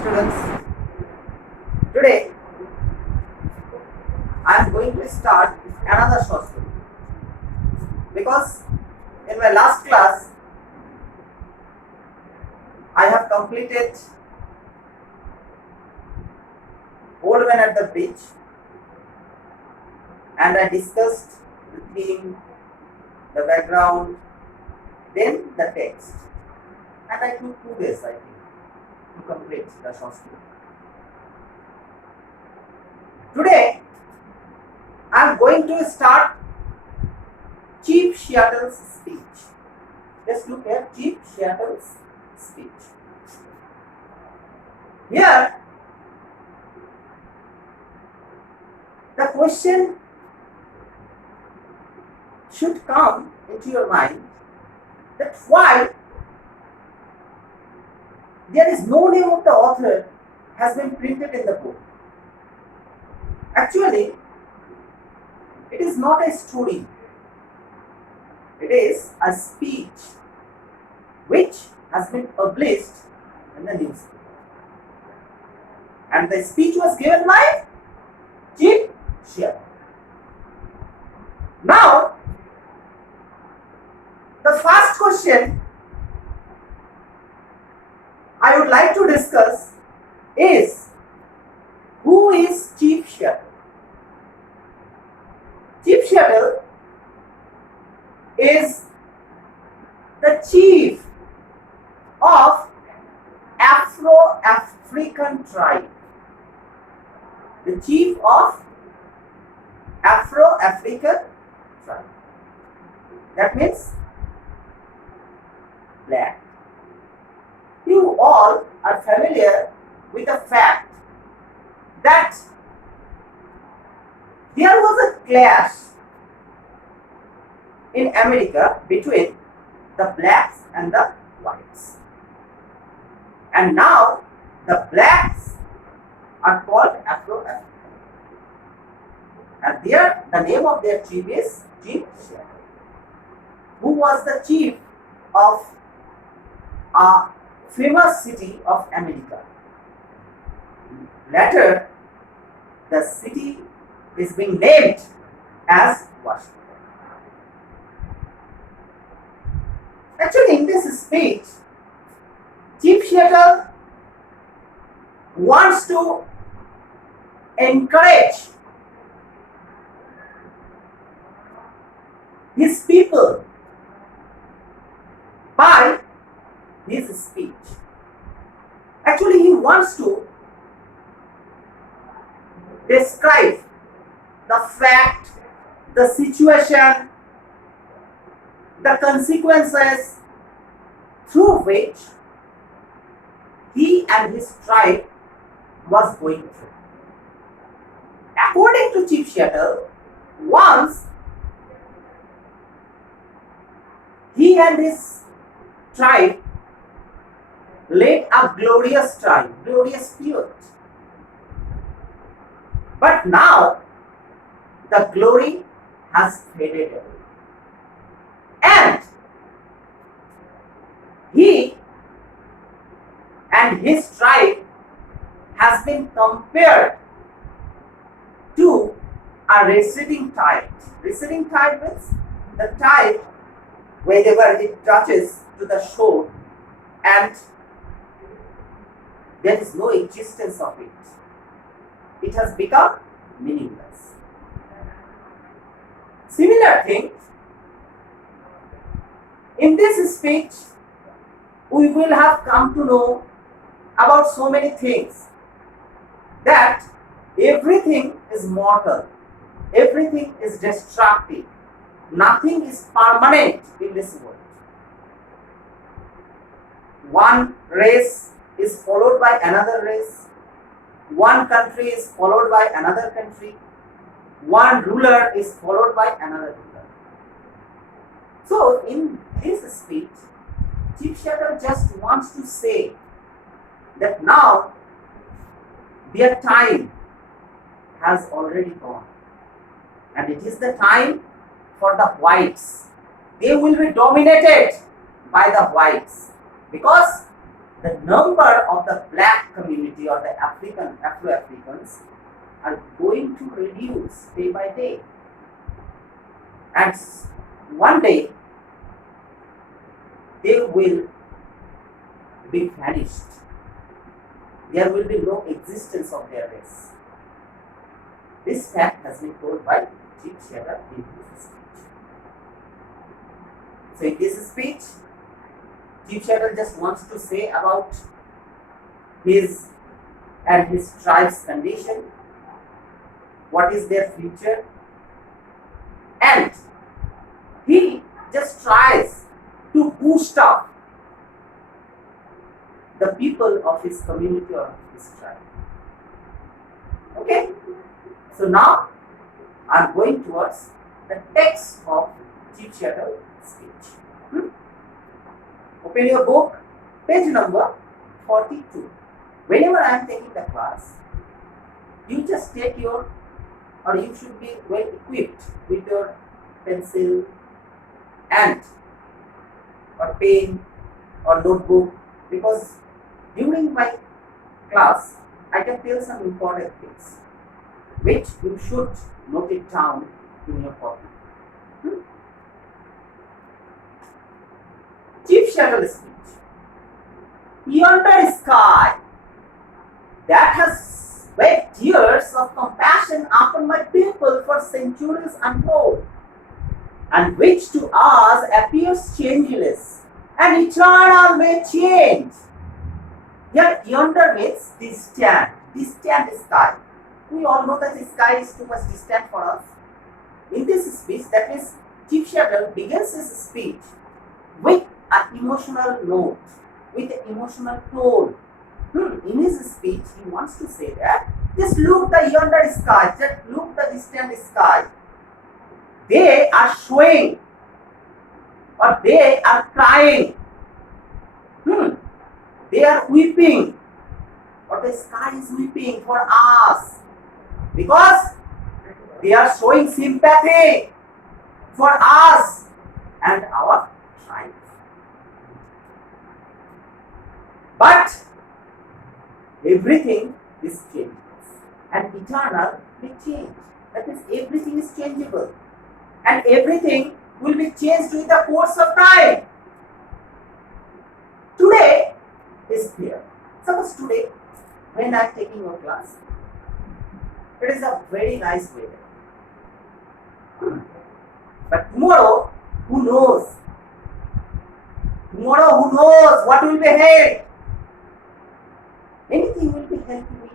Students, today I am going to start another short story because in my last class I have completed Old Man at the Bridge and I discussed the theme, the background, then the text, and I took 2 days I think to complete the short story. Today I am going to start Chief Seattle's speech. Let's look at Chief Seattle's speech. Here the question should come into your mind that why there is no name of the author has been printed in the book. Actually, it is not a story. It is a speech which has been published in the newspaper. And the speech was given by Chief Seattle. Now, the first question I would like to discuss is, who is Chief Seattle? Chief Seattle is the chief of Afro-African tribe. The chief of Afro-African tribe. That means black. You all are familiar with the fact that there was a clash in America between the blacks and the whites. And now the blacks are called Afro-African. And the name of their chief is Chief Seattle, who was the chief of a famous city of America. Later, the city is being named as Washington. Actually, in this speech, Chief Seattle wants to encourage his people by his speech. Actually, he wants to describe the fact, the situation, the consequences through which he and his tribe was going through. According to Chief Seattle, once he and his tribe led a glorious time, glorious period. But now the glory has faded away. And he and his tribe has been compared to a receding tide. Receding tide means the tide whenever it touches to the shore and there is no existence of it. It has become meaningless. Similar thing, in this speech, we will have come to know about so many things, that everything is mortal, everything is destructive, nothing is permanent in this world. One race is followed by another race, one country is followed by another country, one ruler is followed by another ruler. So in this speech, Chief Seattle just wants to say that now their time has already gone, and it is the time for the whites. They will be dominated by the whites because the number of the black community community or the Afro-Africans are going to reduce day by day. And one day they will be vanished. There will be no existence of their race. This fact has been told by Chief Seattle in his speech. So in this speech, Chief Seattle just wants to say about his and his tribe's condition, what is their future, and he just tries to boost up the people of his community or of his tribe. Okay? So now I am going towards the text of Chief Seattle's speech. Open your book, page number 42. Whenever I am taking the class, you just take your, or you should be well equipped with your pencil and or pen or notebook, because during my class I can tell some important things which you should note it down in your copy. Chief Seattle's speech. Yonder sky that has wept tears of compassion upon my people for centuries untold, and which to us appears changeless and eternal may change. Yet yonder means distant sky. We all know that the sky is too much distant for us. In this speech, that means Chief Seattle begins his speech with an emotional note, with an emotional tone. In his speech, he wants to say that just look the yonder sky, just look the distant sky. They are showing, or they are crying. They are weeping, or the sky is weeping for us, because they are showing sympathy for us and our tribe. But everything is changeless, and eternal will change. That means everything is changeable, and everything will be changed with the course of time. Today is clear. Suppose today, when I am taking your class, it is a very nice weather. But tomorrow, who knows? Tomorrow, who knows what will be ahead? Anything will be helping me.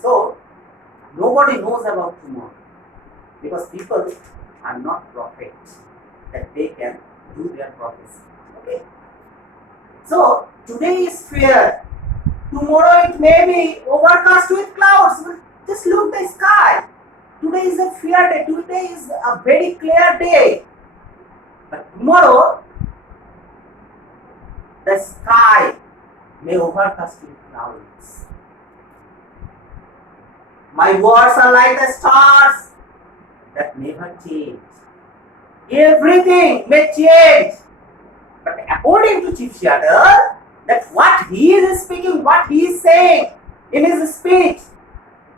So, nobody knows about tomorrow, because people are not prophets that they can do their prophecy. Okay? So, today is fair. Tomorrow it may be overcast with clouds. Just look the sky. Today is a fair day. Today is a very clear day. But tomorrow, the sky may overcast with clouds. My words are like the stars that never change. Everything may change. But according to Chief Seattle, that what he is speaking, what he is saying in his speech,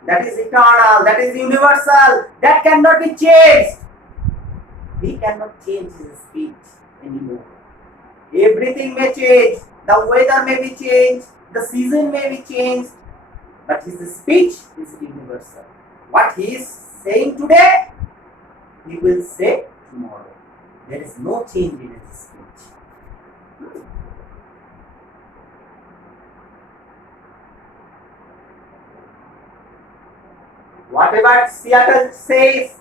that is eternal, that is universal, that cannot be changed. He cannot change his speech anymore. Everything may change, the weather may be changed, the season may be changed, but his speech is universal. What he is saying today, he will say tomorrow. There is no change in his speech. Whatever Seattle says,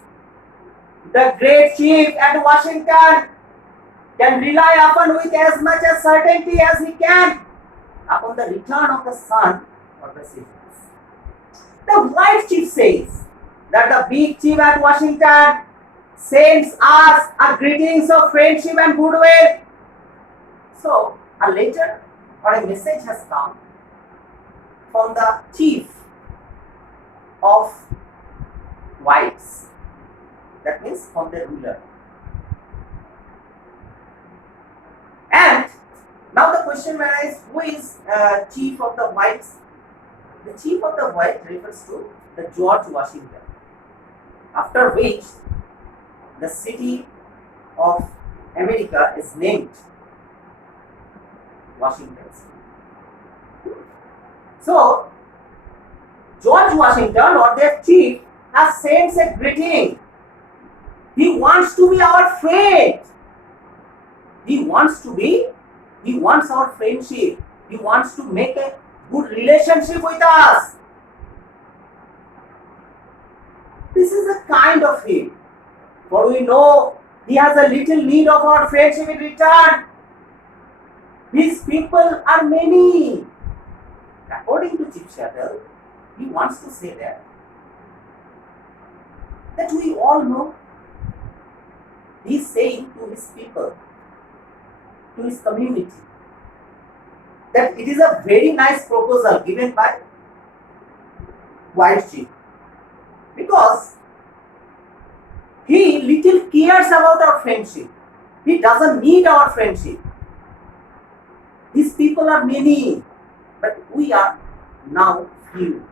the great chief at Washington can rely upon with as much as certainty as he can upon the return of the sun or the seasons. The white chief says that the big chief at Washington sends us a greetings of friendship and goodwill. So, a letter or a message has come from the chief of whites. That means from the ruler. And Now the question arises, who is chief of the whites? The chief of the white refers to the George Washington, after which the city of America is named Washington City. So George Washington or their chief has sent a greeting. He wants to be our friend. He wants our friendship. He wants to make a good relationship with us. This is a kind of him. For we know he has a little need of our friendship in return. His people are many. According to Chief Chattel, he wants to say that we all know. He is saying to his people, to his community, that it is a very nice proposal given by White Chief, because he little cares about our friendship. He doesn't need our friendship. His people are many, but we are now few.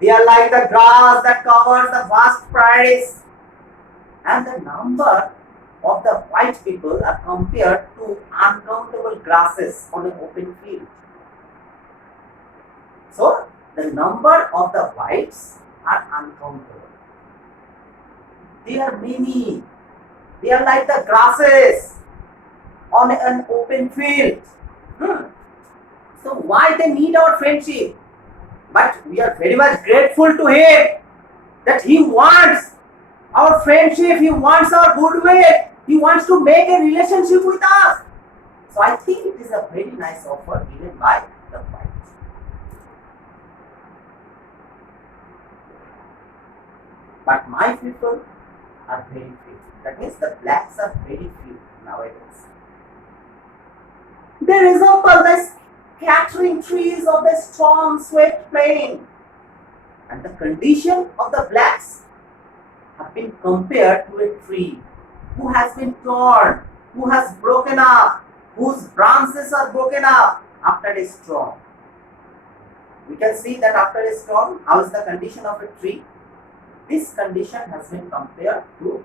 They are like the grass that covers the vast prairies, and the number of the white people are compared to uncountable grasses on an open field. So the number of the whites are uncountable. They are many. They are like the grasses on an open field. So why they need our friendship? But we are very much grateful to him that he wants our friendship, he wants our goodwill, he wants to make a relationship with us. So I think it is a very nice offer given by the whites. But my people are very few. That means the blacks are very few nowadays. They resemble the scattering trees of the storm-swept plain. And the condition of the blacks have been compared to a tree who has been torn, who has broken up, whose branches are broken up after a storm. We can see that after a storm, how is the condition of a tree? This condition has been compared to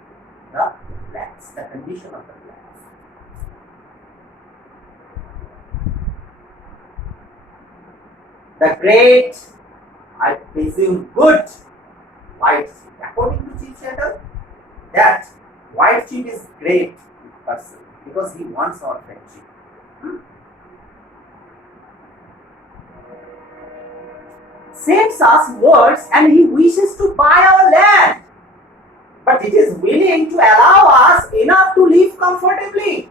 the blacks, the condition of the blacks. The great, I presume good, White Chief. According to Chief Chattel, that White Chief is great person because he wants our friendship. Sends us words and he wishes to buy our land, but it is willing to allow us enough to live comfortably.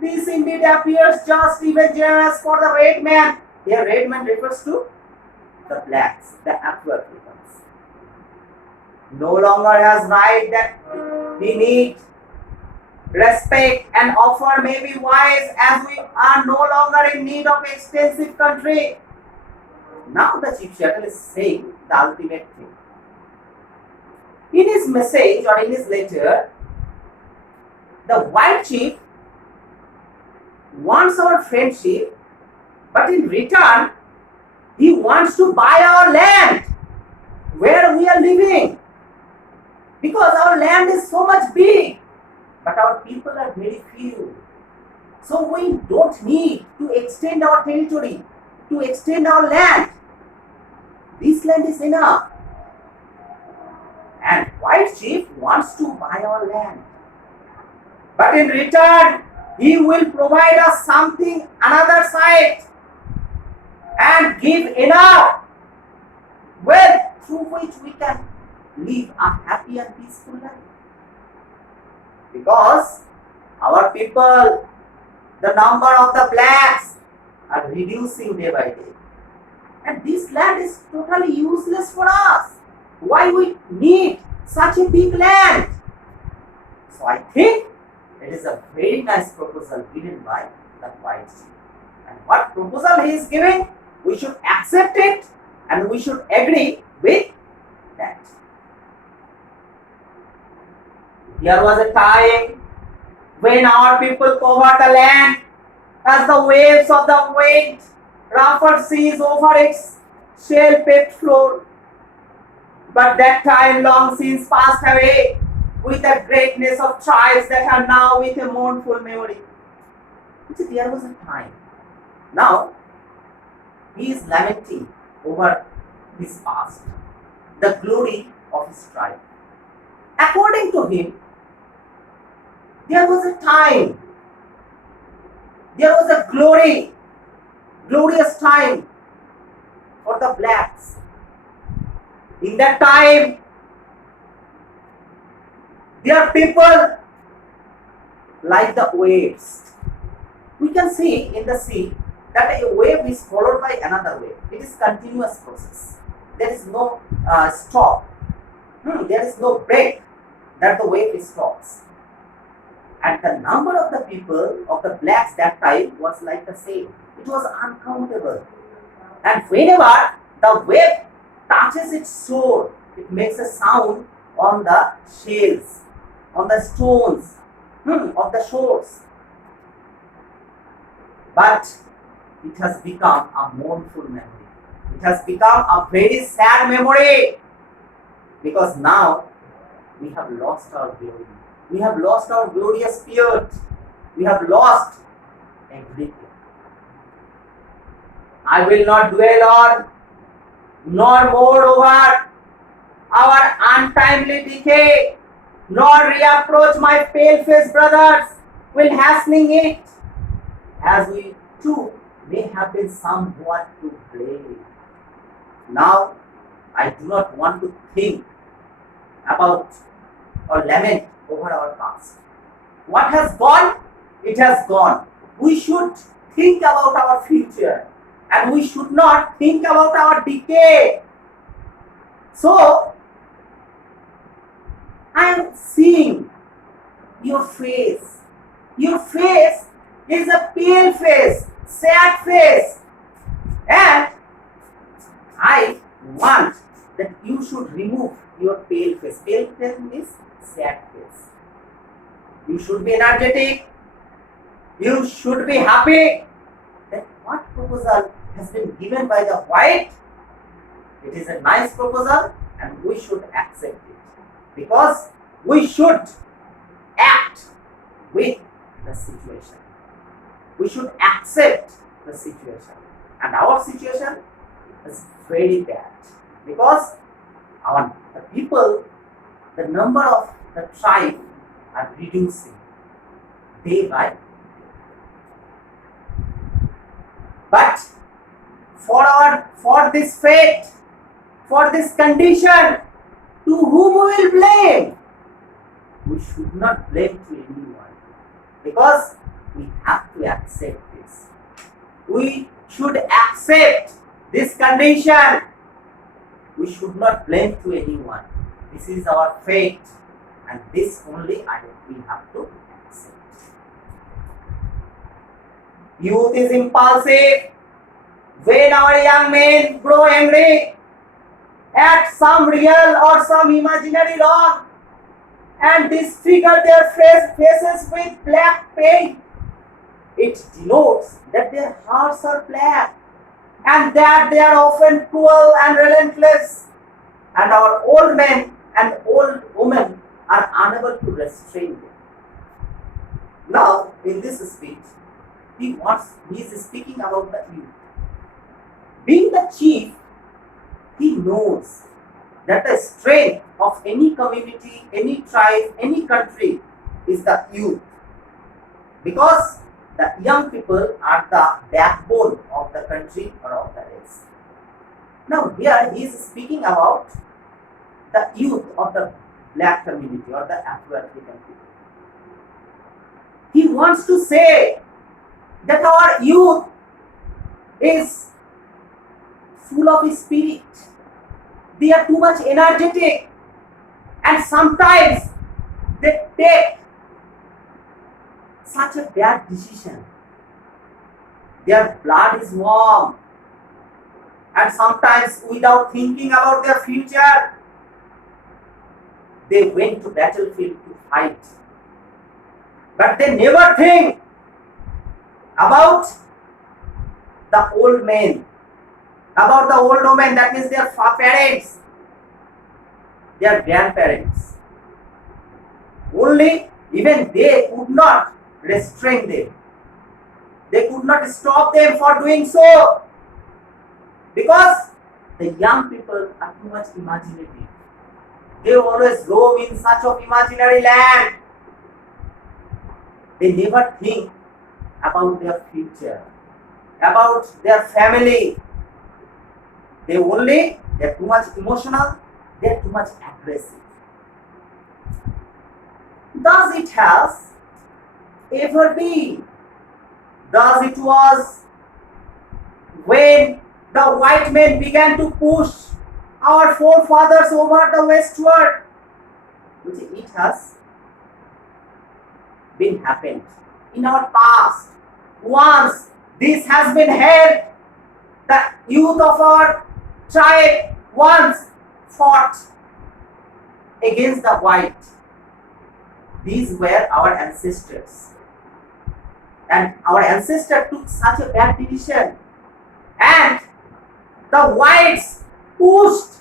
This indeed appears just even generous for the red man. Here red man refers to the blacks, the Afro-Africans. No longer has right that he needs respect and offer may be wise, as we are no longer in need of extensive country. Now the Chief Chattel is saying the ultimate thing. In his message or in his letter, the White Chief wants our friendship, but in return, he wants to buy our land where we are living. Because our land is so much big, but our people are very few. So we don't need to extend our territory, to extend our land. This land is enough. And White Chief wants to buy our land. But in return, he will provide us something, another side, and give enough wealth through which we can live a happy and peaceful life. Because our people, the number of the blacks are reducing day by day. And this land is totally useless for us. Why we need such a big land? So I think it is a very nice proposal given by the White Chief. And what proposal he is giving, we should accept it and we should agree with that. There was a time when our people covered the land as the waves of the wind ruffled seas over its shale-paved floor. But that time long since passed away with the greatness of tribes that are now with a mournful memory. See, there was a time. Now, he is lamenting over his past, the glory of his tribe. According to him, there was a time, there was a glorious time for the blacks. In that time, their people like the waves. We can see in the sea that a wave is followed by another wave. It is continuous process. There is no stop. There is no break that the wave stops. And the number of the people of the blacks that time was like the same. It was uncountable. And whenever the wave touches its shore, it makes a sound on the shells, on the stones of the shores. But it has become a mournful memory. It has become a very sad memory, because now we have lost our glory. We have lost our glorious spirit. We have lost everything. I will not dwell on nor moreover our untimely decay, nor reapproach my pale-faced brothers, will hastening it, as we too may have been somewhat to blame. Now, I do not want to think about or lament over our past. What has gone, it has gone. We should think about our future, and we should not think about our decay. So, I am seeing your face. Your face is a pale face, sad face, and I want that you should remove your pale face. Pale face is sad face. You should be energetic. You should be happy. That what proposal has been given by the white? It is a nice proposal, and we should accept it, because we should act with the situation. We should accept the situation, and our situation is very bad, because the people, the number of the tribe are reducing day by day. But for this fate, for this condition, to whom we will blame? We should not blame to anyone, because we have to accept this. We should accept this condition. We should not blame to anyone. This is our fate, and this only we have to accept. Youth is impulsive. When our young men grow angry at some real or some imaginary wrong and disfigure their faces with black paint, it denotes that their hearts are black and that they are often cruel and relentless, and our old men and old women are unable to restrain them. Now, in this speech, he is speaking about the youth. Being the chief, he knows that the strength of any community, any tribe, any country is the youth, because the young people are the backbone of the country or of the race. Now here he is speaking about the youth of the black community or the Afro-African people. He wants to say that our youth is full of spirit. They are too much energetic, and sometimes they take such a bad decision. Their blood is warm, and sometimes without thinking about their future, they went to battlefield to fight. But they never think about the old men, about the old women, that means their parents, their grandparents. Only even they could not restrain them. They could not stop them for doing so, because the young people are too much imaginative. They always roam in search of imaginary land. They never think about their future, about their family. They are too much emotional, they are too much aggressive. Does it has ever been? Thus it was when the white men began to push our forefathers over the westward, which it has been happened in our past. Once this has been held, the youth of our tribe once fought against the white. These were our ancestors. And our ancestor took such a bad decision. And the whites pushed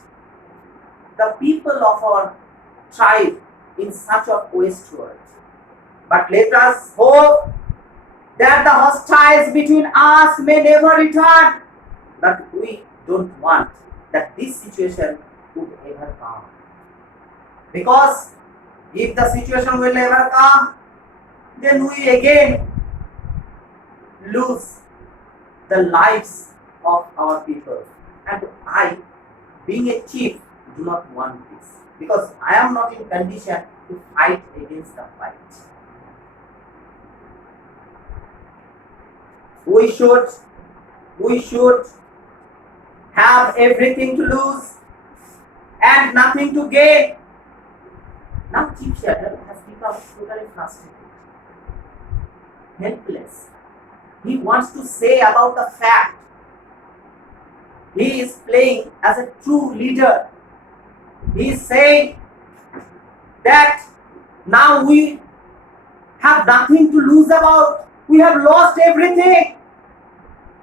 the people of our tribe in such a westward. But let us hope that the hostiles between us may never return. But we don't want that this situation would ever come. Because if the situation will ever come, then we again lose the lives of our people. And I, being a chief, do not want this, because I am not in condition to fight against the fight. We should have everything to lose and nothing to gain. Now Chief Seattle has become totally frustrated, helpless. He wants to say about the fact he is playing as a true leader. He is saying that now we have nothing to lose about. We have lost everything.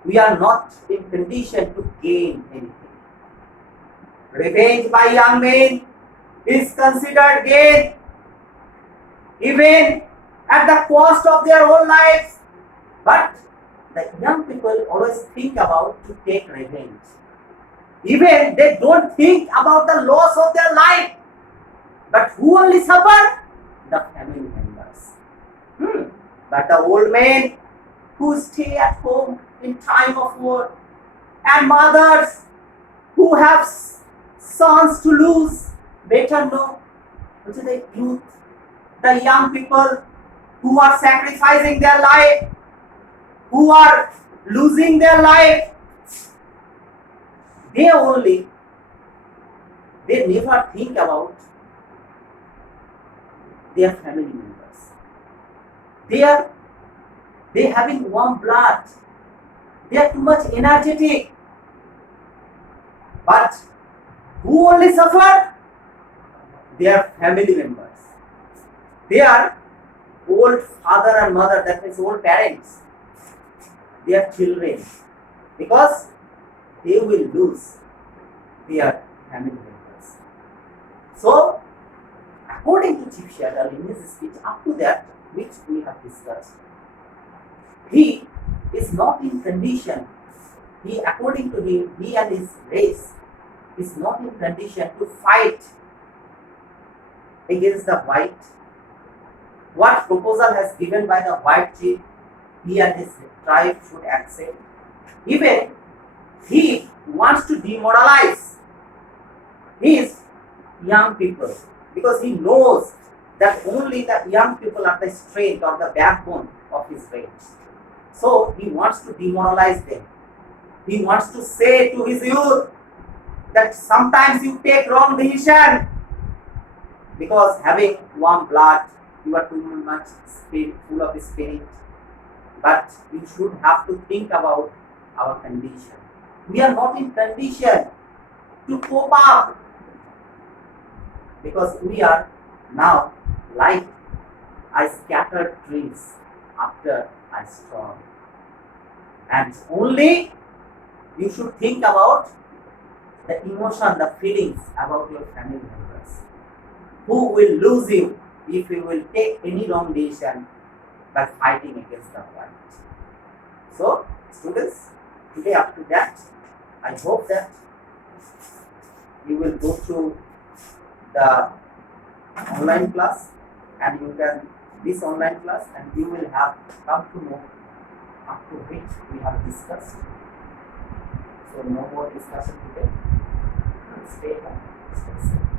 We are not in condition to gain anything. Revenge by young men is considered gain, even at the cost of their own lives. But the young people always think about to take revenge. Even they don't think about the loss of their life. But who only suffer? The family members. But the old men who stay at home in time of war, and mothers who have sons to lose, better know, which is the youth, the young people who are sacrificing their life, who are losing their life. They never think about their family members. They having warm blood. They are too much energetic. But who only suffer? Their family members. Their old father and mother, that means old parents. Their children. Because they will lose their family members. So, according to Chief Seattle in his speech, up to that, which we have discussed, he is not in condition, according to him, he and his race is not in condition to fight against the white. What proposal has given by the white chief, he and his tribe should accept. Even he wants to demoralize his young people, because he knows that only the young people are the strength or the backbone of his race. So he wants to demoralize them. He wants to say to his youth that sometimes you take wrong decision, because having warm blood, you are too much full of spirit. But you should have to think about our condition. We are not in condition to cope up, because we are now like I scattered trees after a storm. And only you should think about the emotion, the feelings about your family members. Who will lose you if you will take any wrong decision by fighting against the world. So, students, today up to that, I hope that you will go through the online class and you can this online class and you will have come to know up to which we have discussed. So no more discussion today. Stay home. Stay safe.